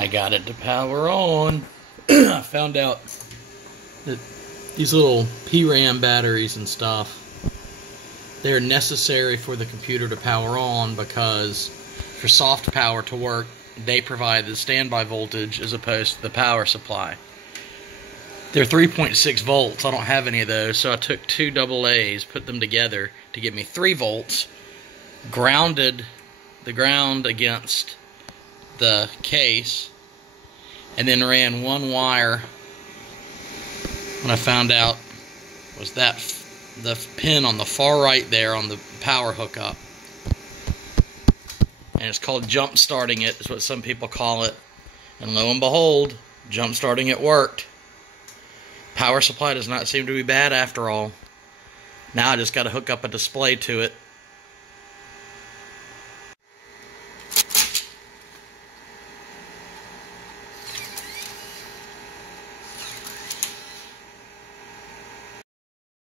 I got it to power on. I found out that these little PRAM batteries and stuff, they're necessary for the computer to power on because for soft power to work, they provide the standby voltage as opposed to the power supply. They're 3.6 volts. I don't have any of those, so I took two AA's, put them together to give me 3 volts, grounded the ground against the case, and then ran one wire. When I found out was that the pin on the far right there on the power hookup, and it's called jump starting it, is what some people call it. And lo and behold, jump starting it worked. Power supply does not seem to be bad after all. Now I just got to hook up a display to it